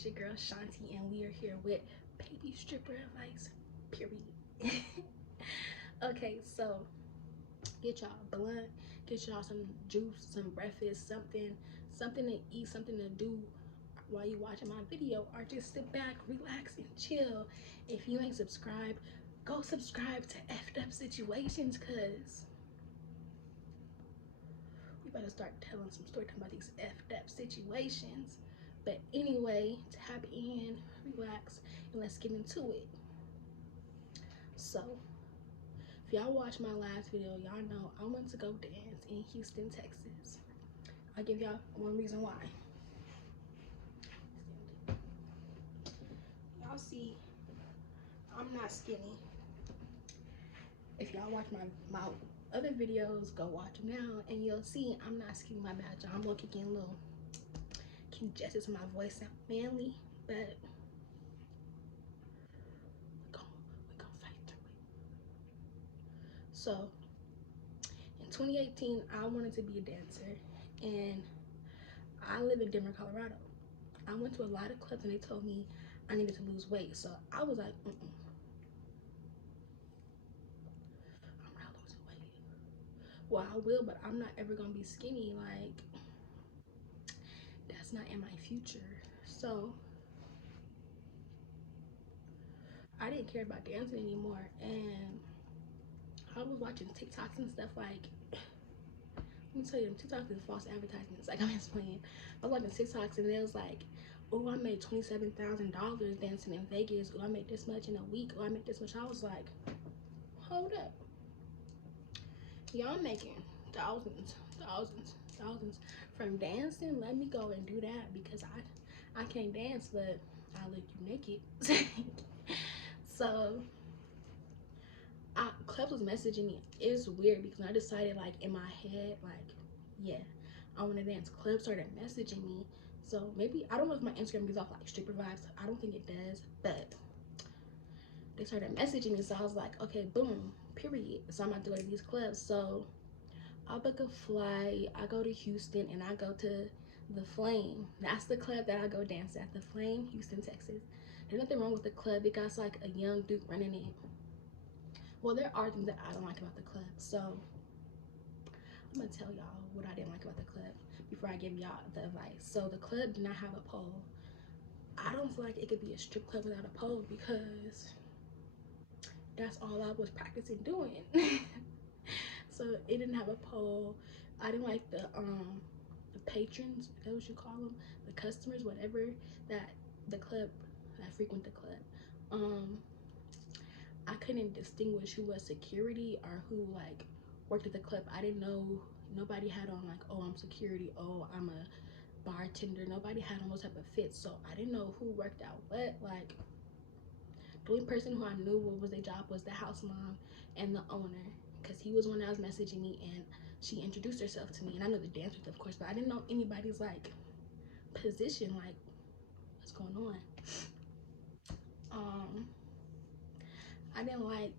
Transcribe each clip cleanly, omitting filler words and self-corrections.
It's your girl Shanti, and we are here with baby stripper advice. Period. Okay, so get y'all blunt, get y'all some juice, some breakfast, something to eat, something to do while you watching my video, or just sit back, relax, and chill. If you ain't subscribed, go subscribe to F'd Up Situations, cause we better start telling some story about these F'd Up situations. But anyway, tap in, relax, and let's get into it. So, if y'all watched my last video, y'all know I went to go dance in Houston, Texas. I'll give y'all one reason why. Y'all see, I'm not skinny. If y'all watch my other videos, go watch them now, and you'll see I'm not skinny. My bad, y'all. I'm looking a little congested, so my voice sound manly, but we're gonna fight through it. So, in 2018, I wanted to be a dancer, and I live in Denver, Colorado. I went to a lot of clubs, and they told me I needed to lose weight, so I was like, I'm not losing weight. Well, I will, but I'm not ever gonna be skinny. Like, that's not in my future. So I didn't care about dancing anymore, and I was watching TikToks and stuff. Like, let me tell you, TikTok is false advertisements. Like, I'm just playing. I was watching TikToks, and it was like, oh, I made $27,000 dancing in Vegas. Oh, I made this much in a week. Oh, I made this much. I was like, hold up, y'all making thousands from dancing. Let me go and do that, because I can't dance, but I'll let you naked. So clubs was messaging me. It's weird, because I decided, like, in my head, like, yeah, I want to dance. Clubs started messaging me. So maybe, I don't know if my Instagram gives off like stripper vibes. I don't think it does, but they started messaging me. So I was like, okay, boom, period. So I'm about to go to these clubs. So I book a flight. I go to Houston, and I go to the Flame. That's the club that I go dance at. The Flame, Houston, Texas. There's nothing wrong with the club. It got like a young dude running it. Well, there are things that I don't like about the club. So I'm gonna tell y'all what I didn't like about the club before I give y'all the advice. So the club did not have a pole. I don't feel like it could be a strip club without a pole, because that's all I was practicing doing. So it didn't have a pole. I didn't like the patrons, is that what you call them, the customers, whatever, that the club, that frequent the club. I couldn't distinguish who was security or who like worked at the club. I didn't know. Nobody had on like, oh, I'm security, oh, I'm a bartender. Nobody had on those type of fits, so I didn't know who worked out what. Like, the only person who I knew what was their job was the house mom and the owner, because he was one that was messaging me, and she introduced herself to me, and I know the dancers, of course, but I didn't know anybody's like position, like what's going on. I didn't like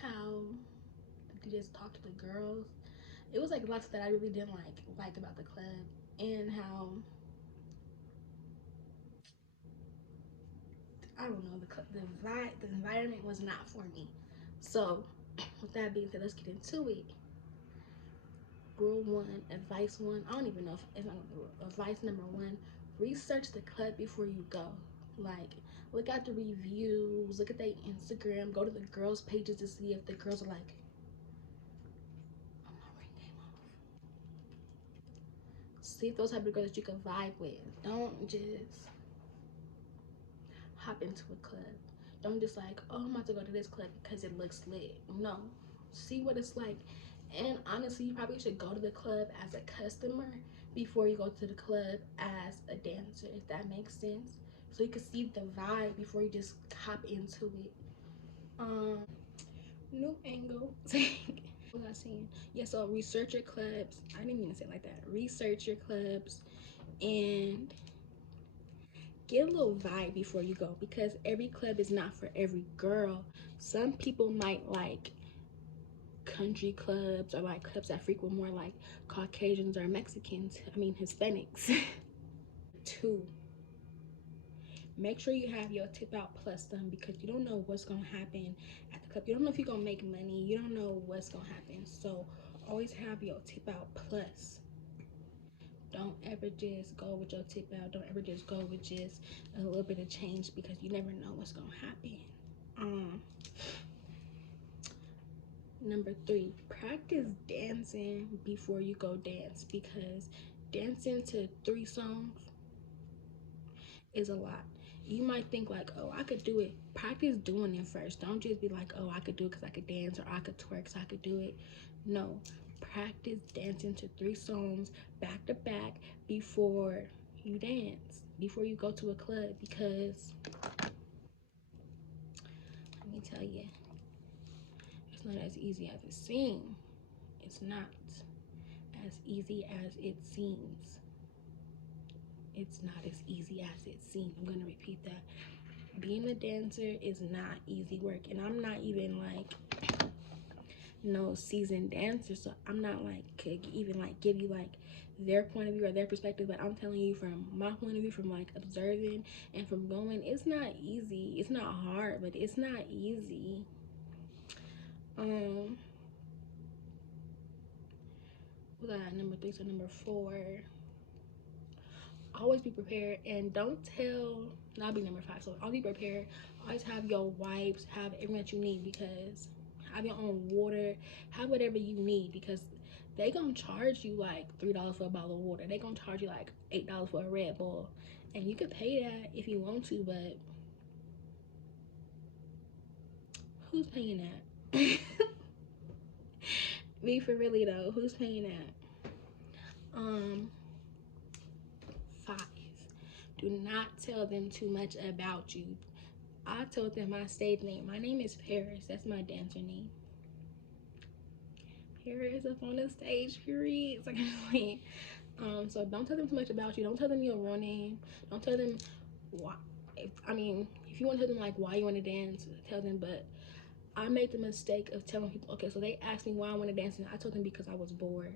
how the DJs talked to the girls. It was like lots that I really didn't like about the club, and how, I don't know, the environment was not for me. So with that being said, let's get into it. Rule one, advice one, I don't even know if it's not the rule. Advice number one: research the club before you go. Like, look at the reviews, look at their Instagram, go to the girls' pages to see if the girls are like, oh, my ring came off. See if those type of girls that you can vibe with. Don't just hop into a club. Don't just like, oh, I'm about to go to this club because it looks lit. No, see what it's like. And honestly, you probably should go to the club as a customer before you go to the club as a dancer, if that makes sense. So you can see the vibe before you just hop into it. New angle. What was I saying? Yeah, so research your clubs. I didn't mean to say it like that. Research your clubs and get a little vibe before you go, because every club is not for every girl. Some people might like country clubs, or like clubs that frequent more like Caucasians or Mexicans. I mean Hispanics. Two, Make sure you have your tip out plus done, because you don't know what's gonna happen at the club. You don't know if you're gonna make money. You don't know what's gonna happen. So always have your tip out plus. Don't ever just go with your tip out. Don't ever just go with just a little bit of change, because you never know what's gonna happen. Um, Number 3, practice dancing before you go dance, because dancing to 3 songs is a lot. You might think like, oh, I could do it. Practice doing it first. Don't just be like, oh, I could do it because I could dance, or I could twerk so I could do it. No, practice dancing to 3 songs back to back before you dance, before you go to a club, because let me tell you, it's not as easy as it seems. It's not as easy as it seems. It's not as easy as it seems. I'm gonna repeat that. Being a dancer is not easy work, and I'm not even like no seasoned dancer, so I'm not like could even like give you like their point of view or their perspective, but I'm telling you from my point of view, from like observing and from going. It's not easy. It's not hard, but it's not easy. We got number 3, so number 4, always be prepared, and don't tell. That'll be number 5. So always be prepared. Always have your wipes, have everything that you need, because have your own water, have whatever you need, because they gonna charge you like $3 for a bottle of water. They gonna charge you like $8 for a Red Bull, and you could pay that if you want to, but who's paying that? Be for really though, who's paying that? 5, do not tell them too much about you. I told them my stage name. My name is Paris. That's my dancer name. Paris up on the stage, period. It's like so don't tell them too much about you. Don't tell them your real name. Don't tell them why. If you want to tell them like why you want to dance, tell them. But I made the mistake of telling people. Okay, so they asked me why I want to dance, and I told them because I was bored,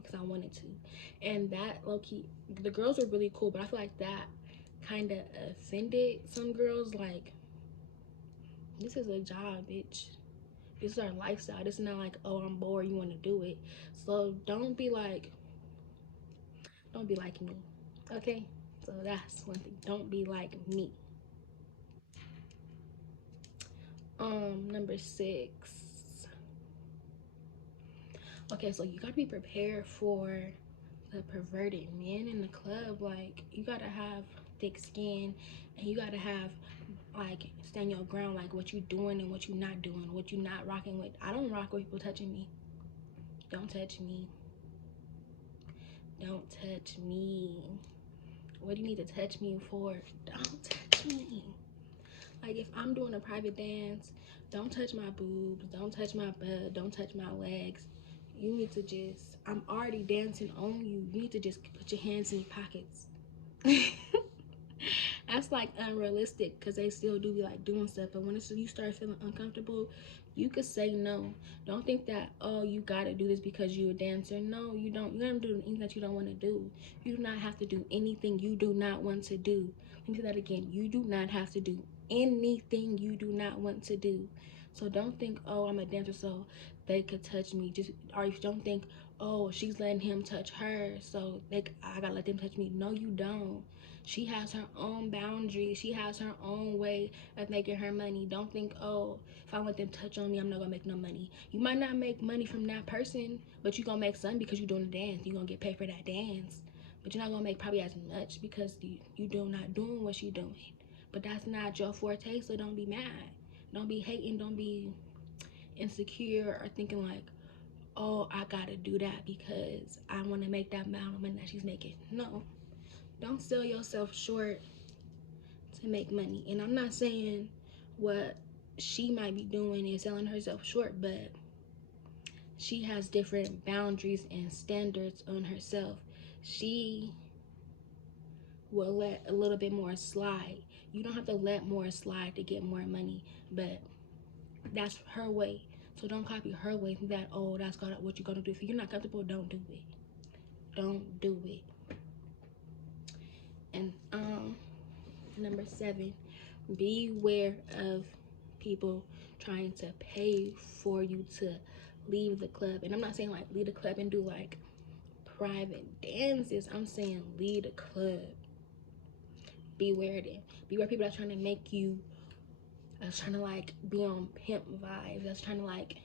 because I wanted to, and that low key, the girls were really cool, but I feel like that kind of offended some girls. Like, this is a job, bitch. This is our lifestyle. This is not like, oh, I'm bored, you want to do it. So don't be like me, okay? So that's one thing. Don't be like me. Number 6. Okay, so you gotta be prepared for the perverted men in the club. Like, you gotta have thick skin, and you gotta have like stand your ground, like what you doing and what you not doing, what you not rocking with. I don't rock with people touching me. Don't touch me. Don't touch me. What do you need to touch me for? Don't touch me. Like, if I'm doing a private dance, don't touch my boobs, don't touch my butt, don't touch my legs. You need to just, I'm already dancing on you. You need to just put your hands in your pockets. That's like unrealistic, because they still do be like doing stuff, but when you start feeling uncomfortable, you could say no. Don't think that, oh, you gotta do this because you're a dancer. No, you don't. You gotta do anything that you don't want to do. You do not have to do anything you do not want to do. Let me say that again. You do not have to do anything you do not want to do. So don't think, oh, I'm a dancer so they could touch me. Just, or you don't think, oh, she's letting him touch her, so I gotta let them touch me. No, you don't. She has her own boundaries. She has her own way of making her money. Don't think, oh, if I let them touch on me, I'm not gonna make no money. You might not make money from that person, but you're gonna make some because you're doing a dance. You're gonna get paid for that dance. But you're not gonna make probably as much because you do not doing what she doing. But that's not your forte, so don't be mad. Don't be hating. Don't be insecure or thinking like, oh, I gotta do that because I want to make that amount of money that she's making. No, don't sell yourself short to make money. And I'm not saying what she might be doing is selling herself short, but she has different boundaries and standards on herself. She will let a little bit more slide. You don't have to let more slide to get more money, but that's her way. So don't copy her way. Think that, oh, that's what you're gonna do. If you're not comfortable, don't do it. Don't do it. And Number 7, beware of people trying to pay for you to leave the club. And I'm not saying like leave the club and do like private dances. I'm saying leave the club. Beware of them. Beware people that's trying to make you, that's trying to like be on pimp vibes. That's trying to like,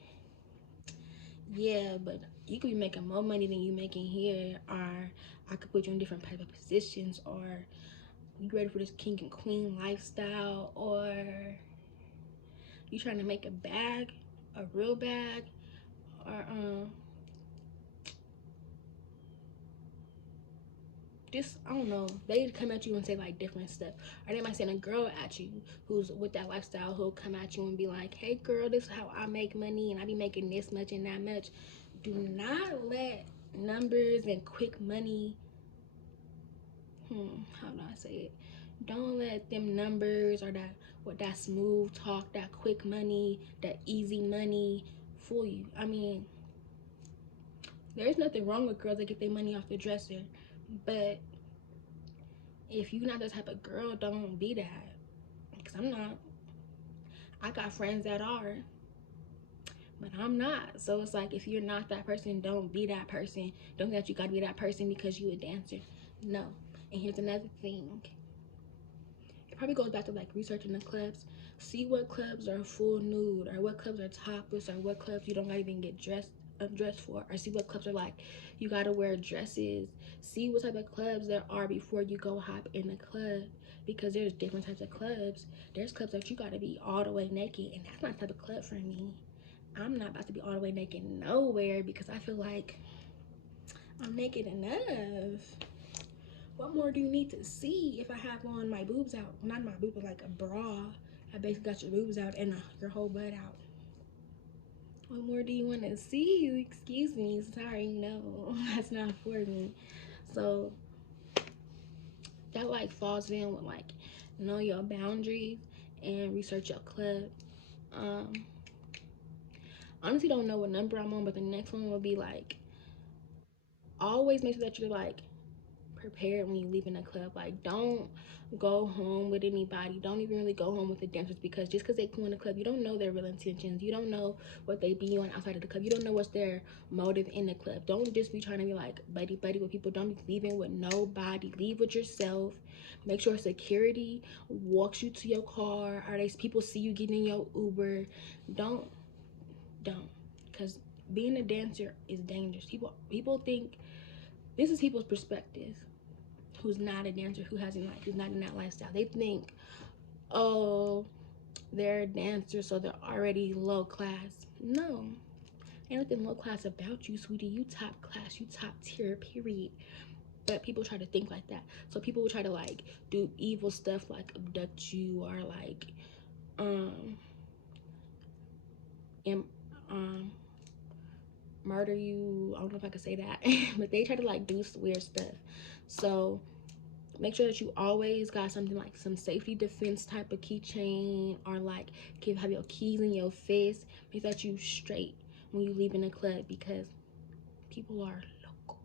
yeah, but you could be making more money than you making here, or I could put you in different type of positions, or you ready for this king and queen lifestyle, or you trying to make a bag, a real bag, or just I don't know. They come at you and say like different stuff, or they might send a girl at you who's with that lifestyle who'll come at you and be like, "Hey girl, this is how I make money, and I be making this much and that much." Do not let numbers and quick money. How do I say it? Don't let them numbers or that smooth talk, that quick money, that easy money fool you. I mean, there's nothing wrong with girls that get their money off the dresser, but if you're not the type of girl, don't be that. Because I'm not. I got friends that are, but I'm not. So it's like if you're not that person, don't be that person. Don't think that you gotta be that person because you a dancer. No. And here's another thing. It probably goes back to like researching the clubs. See what clubs are full nude, or what clubs are topless, or what clubs you don't gotta even get dressed for, or see what clubs are like you gotta wear dresses. See what type of clubs there are before you go hop in the club, because there's different types of clubs. There's clubs that you gotta be all the way naked, and that's not the type of club for me. I'm not about to be all the way naked nowhere because I feel like I'm naked enough. What more do you need to see if I have on my boobs out? Not my boobs, but like a bra. I basically got your boobs out and your whole butt out. What more do you want to see? Excuse me. Sorry, no, that's not for me. So that like falls in with like know your boundaries and research your club. Um, honestly, don't know what number I'm on, but the next one will be like always make sure that you're like prepared when you leave in a club. Like, don't go home with anybody. Don't even really go home with the dancers, because just because they come in the club, you don't know their real intentions. You don't know what they be on outside of the club. You don't know what's their motive in the club. Don't just be trying to be like buddy buddy with people. Don't be leaving with nobody. Leave with yourself. Make sure security walks you to your car, or they people see you getting in your Uber. Don't don't because being a dancer is dangerous. People think this is people's perspective who's not a dancer, who hasn't like who's not in that lifestyle. They think, oh, they're a dancer, so they're already low class. No, ain't nothing low class about you, sweetie. You top class, you top tier, period. But people try to think like that. So people will try to like do evil stuff, like abduct you, or like um and murder you. I don't know if I could say that, but they try to like do weird stuff. So make sure that you always got something like some safety defense type of keychain, or like have your keys in your fist. Make sure that you straight when you leave in the club, because people are local.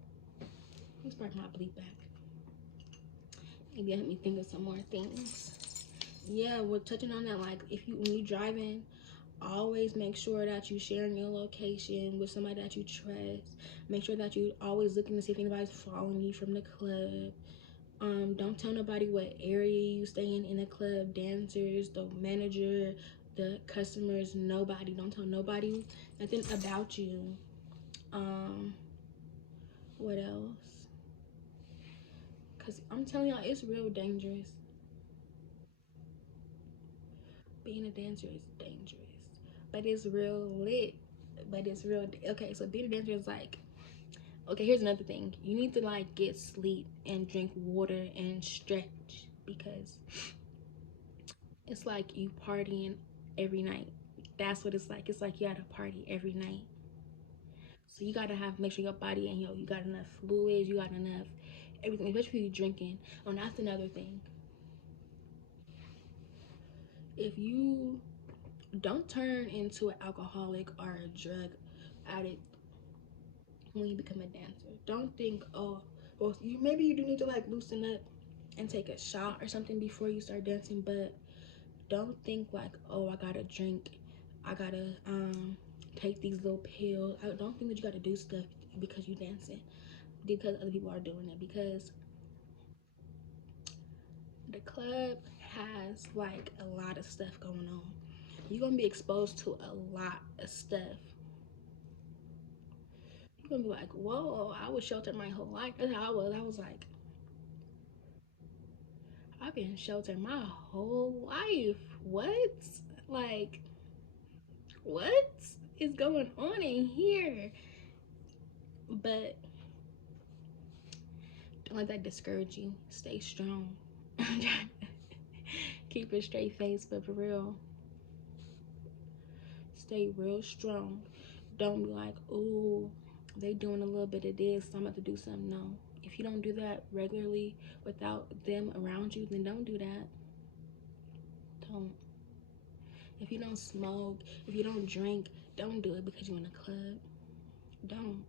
Let's bring my bleep back. Maybe help me think of some more things. Yeah, we're touching on that. Like if you when you driving, always make sure that you sharing your location with somebody that you trust. Make sure that you always looking to see if anybody's following you from the club. Don't tell nobody what area you stay in the club, dancers, the manager, the customers, nobody. Don't tell nobody nothing about you. Um, what else? Cause I'm telling y'all, it's real dangerous. Being a dancer is dangerous, but it's real lit. But it's real. Okay, so being a dancer is like, okay, here's another thing. You need to like get sleep and drink water and stretch, because it's like you partying every night. That's what it's like. It's like you gotta party every night. So you gotta have make sure your body and you got enough fluids, you got enough everything, especially if you're drinking. Oh, and that's another thing. If you don't turn into an alcoholic or a drug addict when you become a dancer. Don't think, oh, well, you maybe you do need to like loosen up and take a shot or something before you start dancing, but don't think like, oh, I gotta drink, I gotta take these little pills. I don't think that you gotta do stuff because you dancing, because other people are doing it, because the club has like a lot of stuff going on. You're gonna be exposed to a lot of stuff. You're gonna be like, whoa, I was sheltered my whole life. That's how I was. I was like, I've been sheltered my whole life. What? Like, what is going on in here? But don't let that discourage you. Stay strong. Keep a straight face, but for real, stay real strong. Don't be like, ooh, they doing a little bit of this, so I'm about to do something. No. If you don't do that regularly without them around you, then don't do that. Don't. If you don't smoke, if you don't drink, don't do it because you're in a club. Don't.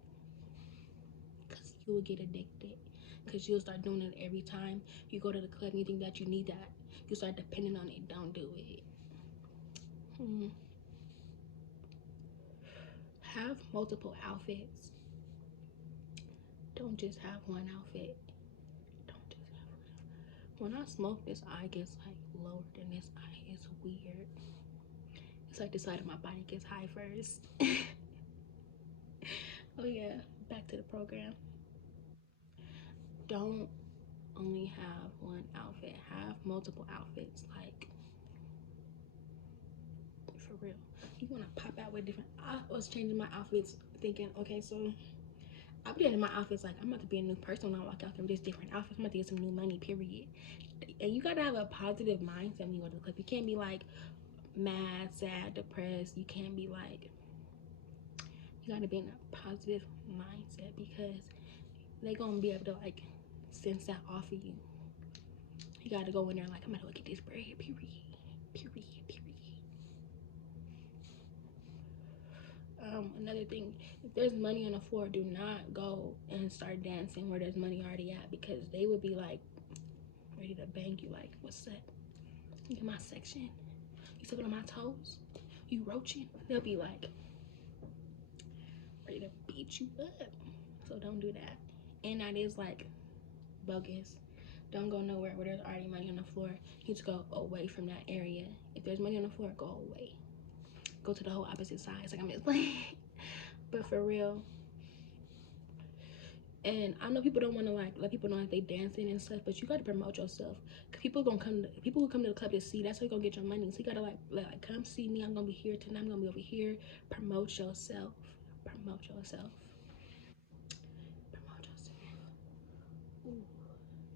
Because you will get addicted. Because you'll start doing it every time you go to the club and you think that you need that. You start depending on it. Don't do it. Hmm. Have multiple outfits. Don't just have one outfit. Don't just have one. When I smoke, this eye gets like lower than this eye. It's weird. It's like the side of my body gets high first. Oh yeah, back to the program. Don't only have one outfit. Have multiple outfits. Like for real. You wanna pop out with different. I was changing my outfits, thinking, okay, so I'm getting my outfits like I'm about to be a new person when I walk out there with these different outfits. I'm about to get some new money. Period. And you gotta have a positive mindset when you go to the club. You can't be like mad, sad, depressed. You can't be like. You gotta be in a positive mindset because they gonna be able to like sense that off of you. You gotta go in there like I'm gonna go get this bread. Period. Period. Period. Another thing, if there's money on the floor, do not go and start dancing where there's money already at because they would be like ready to bang you. Like, what's that? You in my section? You stepping on my toes? You roaching? They'll be like ready to beat you up. So don't do that. And that is like bogus. Don't go nowhere where there's already money on the floor. You need to go away from that area. If there's money on the floor, go away. Go to the whole opposite side. It's like I'm just playing. But for real, and I know people don't want to like let people know if they dancing and stuff, but you gotta promote yourself. Cause people gonna come. People who come to the club to see. That's how you gonna get your money. So you gotta like come see me. I'm gonna be here tonight. I'm gonna be over here. Promote yourself. Promote yourself. Promote yourself. Ooh,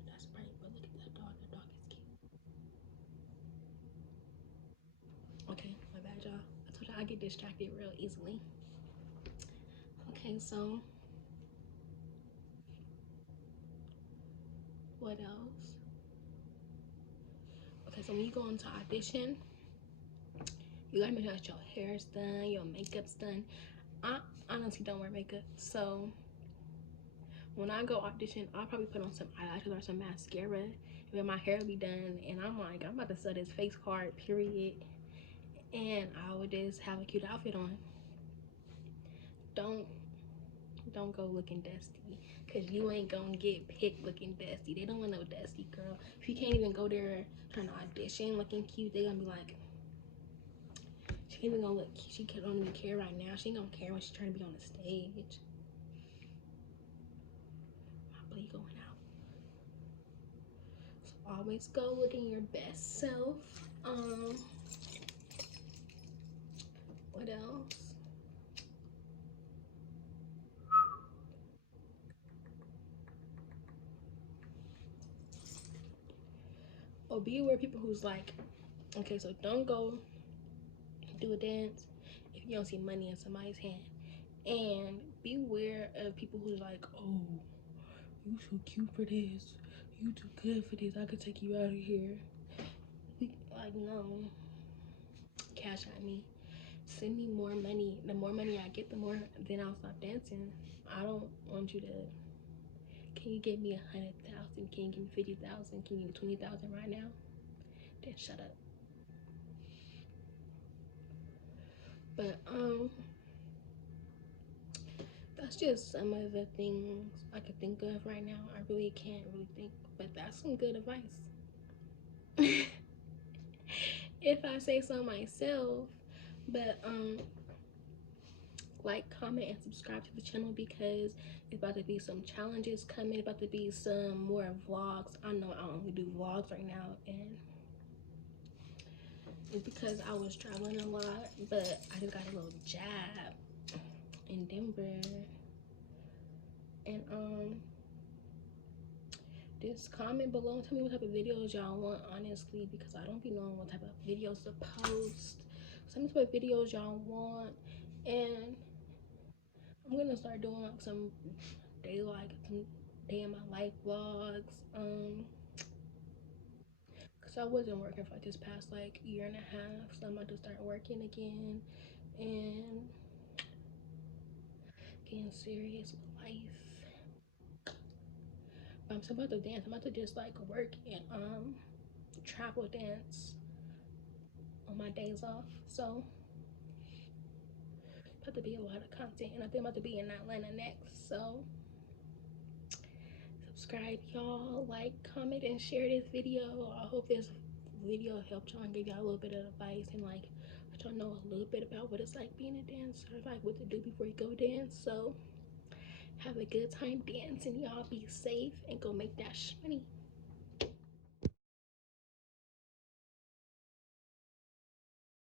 that's right. But look at that dog. That dog is cute. Okay, my bad, y'all. I told y'all I get distracted real easily. Okay, so what else? Okay, so when you go into audition, you gotta make sure that your hair's done, your makeup's done. I honestly don't wear makeup, so when I go audition, I'll probably put on some eyelashes or some mascara, and then my hair will be done, and I'm like, I'm about to sell this face card, period. And I would just have a cute outfit on. Don't don't go looking dusty, cause you ain't gonna get picked looking dusty. They don't want no dusty girl. If you can't even go there trying to audition looking cute, they gonna be like, she ain't even gonna look. She don't even care right now. She ain't gonna care when she's trying to be on the stage. My bleed going out. So always go looking your best self. What else? Or be aware of people who's like, okay, so don't go do a dance if you don't see money in somebody's hand. And beware of people who's like, oh, you too cute for this. You too good for this. I could take you out of here. Like, no. Cash at me. Send me more money. The more money I get, the more then I'll stop dancing. I don't want you to Can you give me 100,000? Can you give me 50,000? Can you give me 20,000 right now? Then shut up. But that's just some of the things I could think of right now. I really can't really think, but that's some good advice. If I say so myself. But like, comment, and subscribe to the channel because it's about to be some challenges coming. About to be some more vlogs. I know I only do vlogs right now, and it's because I was traveling a lot. But I just got a little jab in Denver, and just comment below and tell me what type of videos y'all want, honestly, because I don't be knowing what type of videos to post. Tell me what videos y'all want, and I'm gonna start doing like some day in my life vlogs. Cause I wasn't working for like this past like year and a half, so I'm about to start working again and getting serious with life. But I'm still about to dance. I'm about to just like work and travel dance on my days off. So about to be a lot of content, and I think I'm about to be in Atlanta next. So subscribe, y'all, like, comment, and share this video. I hope this video helped y'all and gave y'all a little bit of advice and like let y'all know a little bit about what it's like being a dancer, like what to do before you go dance. So have a good time dancing, y'all. Be safe and go make that money.